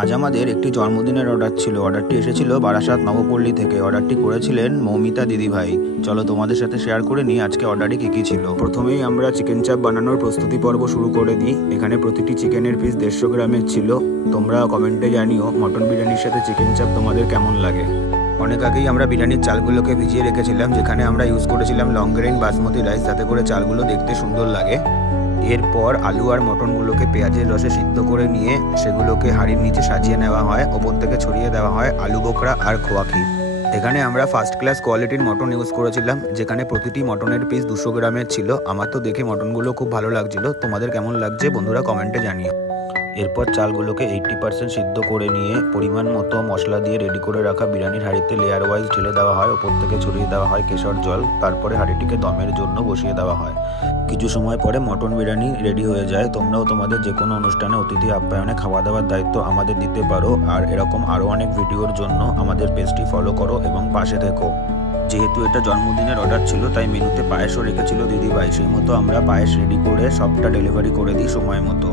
আজ আমাদের একটি জন্মদিনের অর্ডার ছিল। অর্ডারটি এসেছিল বারাসাত নবপল্লী থেকে। অর্ডারটি করেছিলেন মৌমিতা দিদিভাই। চলো তোমাদের সাথে শেয়ার করে নিই আজকে অর্ডারে কী কী ছিল। প্রথমেই আমরা চিকেন চাপ বানানোর প্রস্তুতি পর্ব শুরু করে দিই। এখানে প্রতিটি চিকেনের পিস 150 গ্রামের ছিল। তোমরা কমেন্টে জানিও মটন বিরিয়ানির সাথে চিকেন চাপ তোমাদের কেমন লাগে। অনেক আগেই আমরা বিরিয়ানির চালগুলোকে ভিজিয়ে রেখেছিলাম, যেখানে আমরা ইউজ করেছিলাম লং গ্রেন বাসমতি রাইস, যাতে করে চালগুলো দেখতে সুন্দর লাগে। এরপর আলু আর মটনগুলোকে পেঁয়াজের রসে সিদ্ধ করে নিয়ে সেগুলোকে হাঁড়ির নিচে সাজিয়ে নেওয়া হয়। ওপর থেকে ছড়িয়ে দেওয়া হয় আলু বোখরা আর খোয়া ক্ষীর। এখানে আমরা ফার্স্ট ক্লাস কোয়ালিটির মটন ইউজ করেছিলাম, যেখানে প্রতিটি মটনের পিস 200 গ্রামের ছিল। আমার তো দেখে মটনগুলো খুব ভালো লাগছিল। তোমাদের কেমন লাগছে বন্ধুরা কমেন্টে জানিও। এরপর চালগুলোকে 80% সিদ্ধ করে নিয়ে পরিমাণ মতো মশলা দিয়ে রেডি করে রাখা বিরিয়ানির হাঁড়িতে লেয়ার ওয়াইজ ঢেলে দেওয়া হয়। ওপর থেকে ছড়িয়ে দেওয়া হয় কেশর জল। তারপরে হাঁড়িটিকে দমের জন্য বসিয়ে দেওয়া হয়। কিছু সময় পরে মটন বিরিয়ানি রেডি হয়ে যায়। তোমরাও তোমাদের যে কোনো অনুষ্ঠানে অতিথি আপ্যায়নে খাওয়া দাওয়ার দায়িত্ব আমাদের দিতে পারো। আর এরকম আরও অনেক ভিডিওর জন্য আমাদের পেজটি ফলো করো এবং পাশে থেকো। যেহেতু এটা জন্মদিনের অর্ডার ছিল, তাই মেনুতে পায়েসও রেখেছিল দিদিভাই। সেই মতো আমরা পায়েস রেডি করে সবটা ডেলিভারি করে দিই সময় মতো।